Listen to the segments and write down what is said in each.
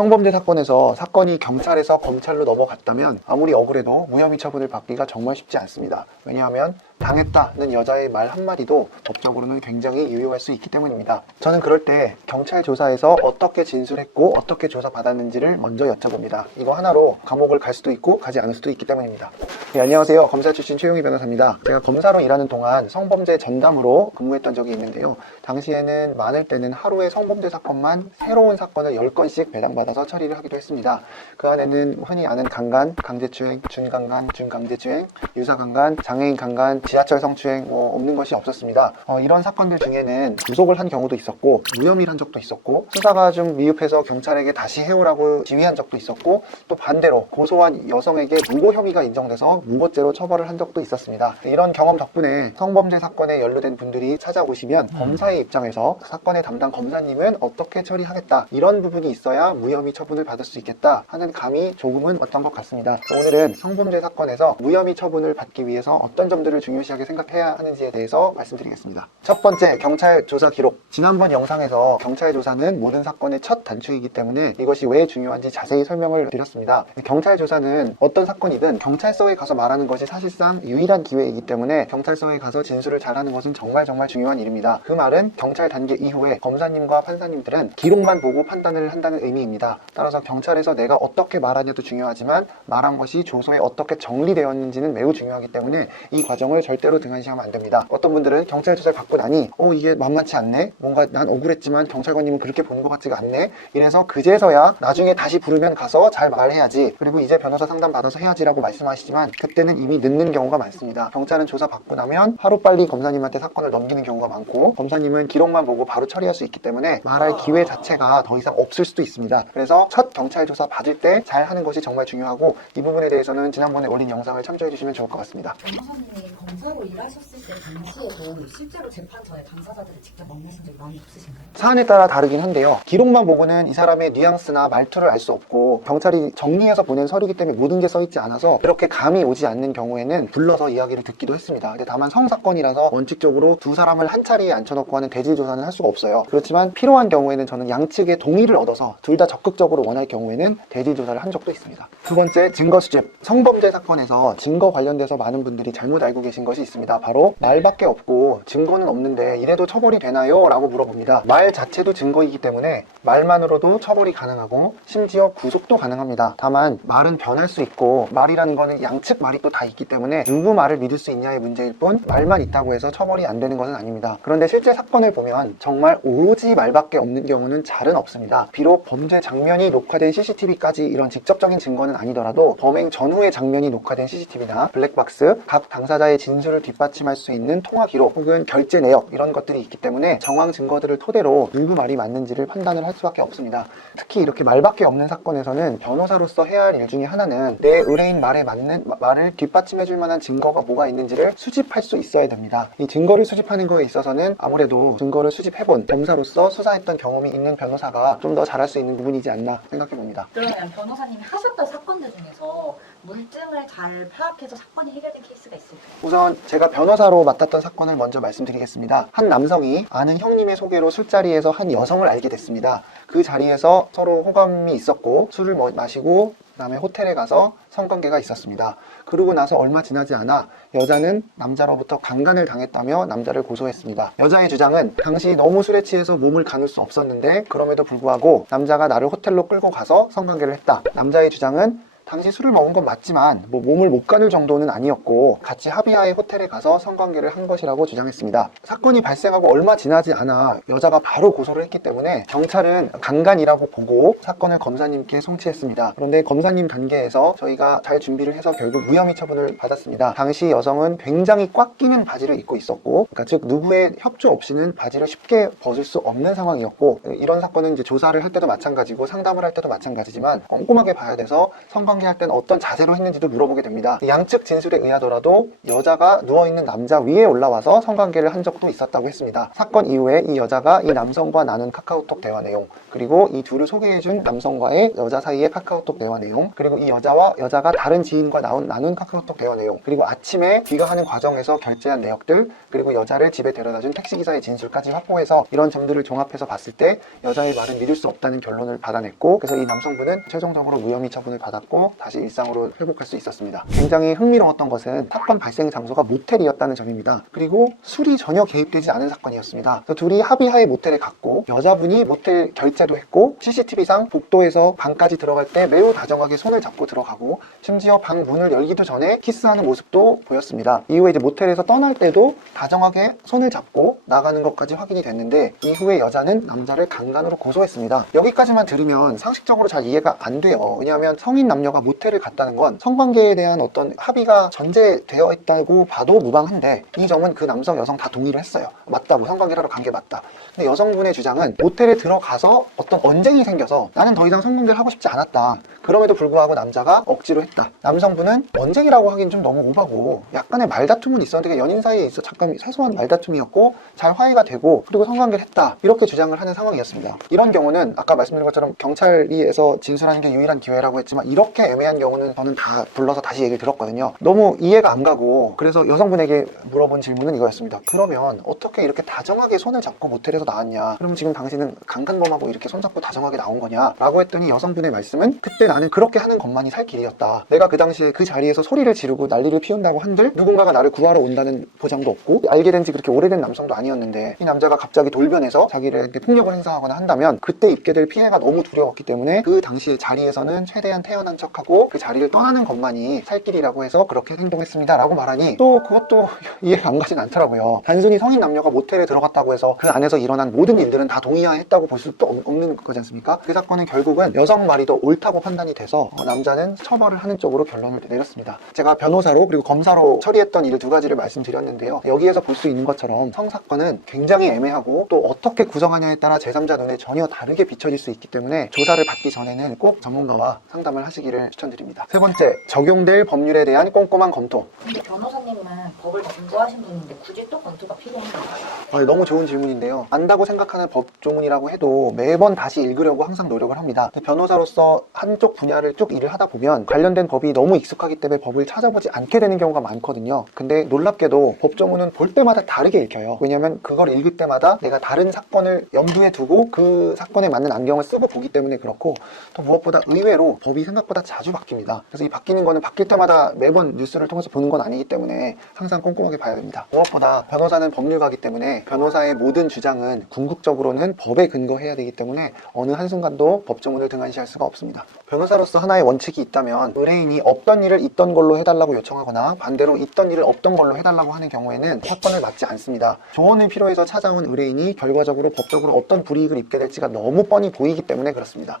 성범죄 사건에서 사건이 경찰에서 검찰로 넘어갔다면 아무리 억울해도 무혐의 처분을 받기가 정말 쉽지 않습니다. 왜냐하면 당했다는 여자의 말 한마디도 법적으로는 굉장히 유효할 수 있기 때문입니다. 저는 그럴 때 경찰 조사에서 어떻게 진술했고 어떻게 조사받았는지를 먼저 여쭤봅니다. 이거 하나로 감옥을 갈 수도 있고 가지 않을 수도 있기 때문입니다. 네, 안녕하세요. 검사 출신 최용희 변호사입니다. 제가 검사로 일하는 동안 성범죄 전담으로 근무했던 적이 있는데요. 당시에는 많을 때는 하루에 성범죄 사건만 새로운 사건을 10건씩 배당받아서 처리를 하기도 했습니다. 그 안에는 흔히 아는 강간, 강제추행, 준강간, 준강제추행, 유사강간, 장애인 강간, 지하철 성추행 없는 것이 없었습니다. 이런 사건들 중에는 구속을 한 경우도 있었고 무혐의를 한 적도 있었고 수사가 좀 미흡해서 경찰에게 다시 해오라고 지휘한 적도 있었고 또 반대로 고소한 여성에게 무고 혐의가 인정돼서 무고죄로 처벌을 한 적도 있었습니다. 이런 경험 덕분에 성범죄 사건에 연루된 분들이 찾아오시면 검사의 입장에서 사건의 담당 검사님은 어떻게 처리하겠다, 이런 부분이 있어야 무혐의 처분을 받을 수 있겠다 하는 감이 조금은 왔던 것 같습니다. 오늘은 성범죄 사건에서 무혐의 처분을 받기 위해서 어떤 점들을 중요시하게 생각해야 하는지에 대해서 말씀드리겠습니다. 첫 번째, 경찰 조사 기록. 지난번 영상에서 경찰 조사는 모든 사건의 첫 단추이기 때문에 이것이 왜 중요한지 자세히 설명을 드렸습니다. 경찰 조사는 어떤 사건이든 경찰서에 가서 말하는 것이 사실상 유일한 기회이기 때문에 경찰서에 가서 진술을 잘하는 것은 정말 중요한 일입니다. 그 말은 경찰 단계 이후에 검사님과 판사님들은 기록만 보고 판단을 한다는 의미입니다. 따라서 경찰에서 내가 어떻게 말하냐도 중요하지만 말한 것이 조서에 어떻게 정리되었는지는 매우 중요하기 때문에 이 과정을 절대로 등한시하면 안 됩니다. 어떤 분들은 경찰 조사를 받고 나니 이게 만만치 않네, 뭔가 난 억울했지만 경찰관님은 그렇게 보는 것 같지가 않네, 이래서 그제서야 나중에 다시 부르면 가서 잘 말해야지, 그리고 이제 변호사 상담 받아서 해야지라고 말씀하시지만 그때는 이미 늦는 경우가 많습니다. 경찰은 조사 받고 나면 하루빨리 검사님한테 사건을 넘기는 경우가 많고 검사님은 기록만 보고 바로 처리할 수 있기 때문에 말할 기회 자체가 더 이상 없을 수도 있습니다. 그래서 첫 경찰 조사 받을 때 잘 하는 것이 정말 중요하고, 이 부분에 대해서는 지난번에 올린 영상을 참조해 주시면 좋을 것 같습니다. 변호사님이 검사로 일하셨을 때 당시에도 실제로 재판 전에 당사자들을 직접 만나신 적이 많이 없으신가요? 사안에 따라 다르긴 한데요. 기록만 보고는 이 사람의 뉘앙스나 말투를 알 수 없고 경찰이 정리해서 보낸 서류이기 때문에 모든 게 써있지 않아서 그렇게 감이 오지 않는 경우에는 불러서 이야기를 듣기도 했습니다. 근데 다만 성사건이라서 원칙적으로 두 사람을 한 차례에 앉혀놓고 하는 대질 조사는 할 수가 없어요. 그렇지만 필요한 경우에는 저는 양측의 동의를 얻어서 둘 다 적극적으로 원할 경우에는 대질 조사를 한 적도 있습니다. 두 번째, 증거 수집. 성범죄 사건에서 증거 관련돼서 많은 분들이 잘못 알고 계신 것이 있습니다. 바로 말밖에 없고 증거는 없는데 이래도 처벌이 되나요? 라고 물어봅니다. 말 자체도 증거이기 때문에 말만으로도 처벌이 가능하고 심지어 구속도 가능합니다. 다만 말은 변할 수 있고 말이라는 거는 양측 말이 또 다 있기 때문에 누구 말을 믿을 수 있냐의 문제일 뿐 말만 있다고 해서 처벌이 안 되는 것은 아닙니다. 그런데 실제 사건을 보면 정말 오로지 말밖에 없는 경우는 잘은 없습니다. 비록 범죄 장면이 녹화된 CCTV까지 이런 직접적인 증거는 아니더라도 범행 전후의 장면이 녹화된 CCTV나 블랙박스, 각 당사자의 진술을 뒷받침할 수 있는 통화 기록 혹은 결제 내역, 이런 것들이 있기 때문에 정황 증거들을 토대로 누구 말이 맞는지를 판단을 할 수밖에 없습니다. 특히 이렇게 말밖에 없는 사건에서는 변호사로서 해야 할 일 중에 하나는 내 의뢰인 말에 맞는 말을 뒷받침해줄 만한 증거가 뭐가 있는지를 수집할 수 있어야 됩니다. 이 증거를 수집하는 거에 있어서는 아무래도 증거를 수집해본 검사로서 수사했던 경험이 있는 변호사가 좀 더 잘할 수 있는 부분이지 않나 생각해 봅니다. 그러면 변호사님이 하셨던 사건들 중에서 물증을 잘 파악해서 사건이 해결된 케이스가 있을까요? 우선 제가 변호사로 맡았던 사건을 먼저 말씀드리겠습니다. 한 남성이 아는 형님의 소개로 술자리에서 한 여성을 알게 됐습니다. 그 자리에서 서로 호감이 있었고 술을 마시고 그다음에 호텔에 가서 성관계가 있었습니다. 그러고 나서 얼마 지나지 않아 여자는 남자로부터 강간을 당했다며 남자를 고소했습니다. 여자의 주장은 당시 너무 술에 취해서 몸을 가눌 수 없었는데 그럼에도 불구하고 남자가 나를 호텔로 끌고 가서 성관계를 했다. 남자의 주장은 당시 술을 먹은 건 맞지만 몸을 못 가눌 정도는 아니었고 같이 합의하에 호텔에 가서 성관계를 한 것이라고 주장했습니다. 사건이 발생하고 얼마 지나지 않아 여자가 바로 고소를 했기 때문에 경찰은 강간이라고 보고 사건을 검사님께 송치했습니다. 그런데 검사님 단계에서 저희가 잘 준비를 해서 결국 무혐의 처분을 받았습니다. 당시 여성은 굉장히 꽉 끼는 바지를 입고 있었고, 그러니까 즉 누구의 협조 없이는 바지를 쉽게 벗을 수 없는 상황이었고, 이런 사건은 이제 조사를 할 때도 마찬가지고 상담을 할 때도 마찬가지지만 꼼꼼하게 봐야 돼서 성관계 성관계할 때는 어떤 자세로 했는지도 물어보게 됩니다. 양측 진술에 의하더라도 여자가 누워있는 남자 위에 올라와서 성관계를 한 적도 있었다고 했습니다. 사건 이후에 이 여자가 이 남성과 나눈 카카오톡 대화 내용, 그리고 이 둘을 소개해준 남성과의 여자 사이의 카카오톡 대화 내용, 그리고 이 여자와 여자가 다른 지인과 나눈 카카오톡 대화 내용, 그리고 아침에 귀가하는 과정에서 결제한 내역들, 그리고 여자를 집에 데려다준 택시기사의 진술까지 확보해서 이런 점들을 종합해서 봤을 때 여자의 말은 믿을 수 없다는 결론을 받아냈고, 그래서 이 남성분은 최종적으로 무혐의 처분을 받았고 다시 일상으로 회복할 수 있었습니다. 굉장히 흥미로웠던 것은 사건 발생 장소가 모텔이었다는 점입니다. 그리고 술이 전혀 개입되지 않은 사건이었습니다. 그래서 둘이 합의하에 모텔에 갔고, 여자분이 모텔 결제도 했고, CCTV상 복도에서 방까지 들어갈 때 매우 다정하게 손을 잡고 들어가고, 심지어 방 문을 열기도 전에 키스하는 모습도 보였습니다. 이후에 이제 모텔에서 떠날 때도 다정하게 손을 잡고 나가는 것까지 확인이 됐는데, 이후에 여자는 남자를 강간으로 고소했습니다. 여기까지만 들으면 상식적으로 잘 이해가 안 돼요. 왜냐하면 성인 남녀가 모텔을 갔다는 건 성관계에 대한 어떤 합의가 전제되어 있다고 봐도 무방한데, 이 점은 그 남성 여성 다 동의를 했어요. 맞다고, 성관계를 하러 간 게 맞다. 근데 여성분의 주장은 모텔에 들어가서 어떤 언쟁이 생겨서 나는 더 이상 성관계를 하고 싶지 않았다. 그럼에도 불구하고 남자가 억지로 했다. 남성분은 언쟁이라고 하긴 좀 너무 오바고, 약간의 말다툼은 있었는데 연인 사이에 있어 잠깐 사소한 말다툼이었고 잘 화해가 되고, 그리고 성관계를 했다, 이렇게 주장을 하는 상황이었습니다. 이런 경우는 아까 말씀드린 것처럼 경찰에서 진술하는 게 유일한 기회라고 했지만, 이렇게 애매한 경우는 저는 다 불러서 다시 얘기를 들었거든요. 너무 이해가 안 가고, 그래서 여성분에게 물어본 질문은 이거였습니다. 그러면 어떻게 이렇게 다정하게 손을 잡고 모텔에서 나왔냐? 그럼 지금 당신은 강간범하고 이렇게 손잡고 다정하게 나온 거냐? 라고 했더니 여성분의 말씀은, 그때 나는 그렇게 하는 것만이 살 길이었다. 내가 그 당시에 그 자리에서 소리를 지르고 난리를 피운다고 한들 누군가가 나를 구하러 온다는 보장도 없고, 알게 된 지 그렇게 오래된 남성도 아니었는데 이 남자가 갑자기 돌변해서 자기를 폭력을 행사하거나 한다면 그때 입게 될 피해가 너무 두려웠기 때문에 그 당시의 자리에서는 최대한 태어난 척하고 그 자리를 떠나는 것만이 살 길이라고 해서 그렇게 행동했습니다 라고 말하니, 또 그것도 이해가 안 가진 않더라고요. 단순히 성인 남녀가 모텔에 들어갔다고 해서 그 안에서 일어난 모든 일들은 다 동의했다고 볼 수도 없는 거지 않습니까? 그 사건은 결국은 여성 말이 더 옳다고 판단이 돼서 남자는 처벌을 하는 쪽으로 결론을 내렸습니다. 제가 변호사로 그리고 검사로 처리했던 일 두 가지를 말씀드렸는데요. 여기에서 볼 수 있는 것처럼 성사건은 굉장히 애매하고, 또 어떻게 구성하냐에 따라 제3자 눈에 전혀 다르게 비춰질 수 있기 때문에 조사를 받기 전에는 꼭 전문가와 상담을 하시기를 추천드립니다. 세 번째, 적용될 법률에 대한 꼼꼼한 검토. 근데 변호사님은 법을 공부하신 분인데 굳이 또 검토가 필요한가요? 너무 좋은 질문인데요. 안다고 생각하는 법조문이라고 해도 매번 다시 읽으려고 항상 노력을 합니다. 변호사로서 한쪽 분야를 쭉 일을 하다 보면 관련된 법이 너무 익숙하기 때문에 법을 찾아보지 않게 되는 경우가 많거든요. 근데 놀랍게도 법조문은 볼 때마다 다르게 읽혀요. 왜냐면 그걸 읽을 때마다 내가 다른 사건을 염두에 두고 그 사건에 맞는 안경을 쓰고 보기 때문에 그렇고, 또 무엇보다 의외로 법이 생각보다 자주 바뀝니다. 그래서 이 바뀌는 거는 바뀔 때마다 매번 뉴스를 통해서 보는 건 아니기 때문에 항상 꼼꼼하게 봐야 됩니다. 무엇보다 변호사는 법률가이기 때문에 변호사의 모든 주장은 궁극적으로는 법에 근거해야 되기 때문에 어느 한순간도 법조문을 등한시할 수가 없습니다. 변호사로서 하나의 원칙이 있다면, 의뢰인이 없던 일을 있던 걸로 해달라고 요청하거나 반대로 있던 일을 없던 걸로 해달라고 하는 경우에는 사건을 막지 않습니다. 조언을 필요해서 찾아온 의뢰인이 결과적으로 법적으로 어떤 불이익을 입게 될지가 너무 뻔히 보이기 때문에 그렇습니다.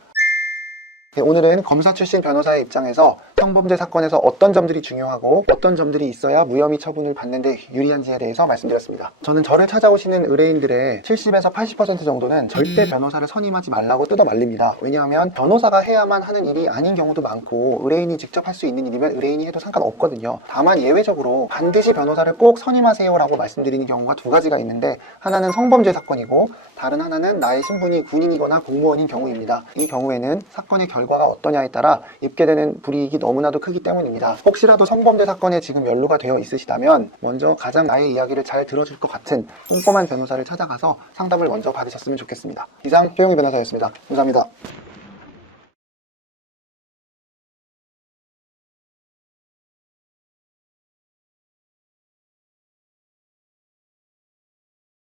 오늘은 검사 출신 변호사의 입장에서 성범죄 사건에서 어떤 점들이 중요하고 어떤 점들이 있어야 무혐의 처분을 받는 데 유리한지에 대해서 말씀드렸습니다. 저는 저를 찾아오시는 의뢰인들의 70에서 80% 정도는 절대 변호사를 선임하지 말라고 뜯어 말립니다. 왜냐하면 변호사가 해야만 하는 일이 아닌 경우도 많고, 의뢰인이 직접 할 수 있는 일이면 의뢰인이 해도 상관없거든요. 다만 예외적으로 반드시 변호사를 꼭 선임하세요 라고 말씀드리는 경우가 두 가지가 있는데, 하나는 성범죄 사건이고 다른 하나는 나의 신분이 군인이거나 공무원인 경우입니다. 이 경우에는 사건의 결과가 어떠냐에 따라 입게 되는 불이익이 너무나도 크기 때문입니다. 혹시라도 성범죄 사건에 지금 연루가 되어 있으시다면 먼저 가장 나의 이야기를 잘 들어줄 것 같은 꼼꼼한 변호사를 찾아가서 상담을 먼저 받으셨으면 좋겠습니다. 이상 최용희 변호사였습니다. 감사합니다.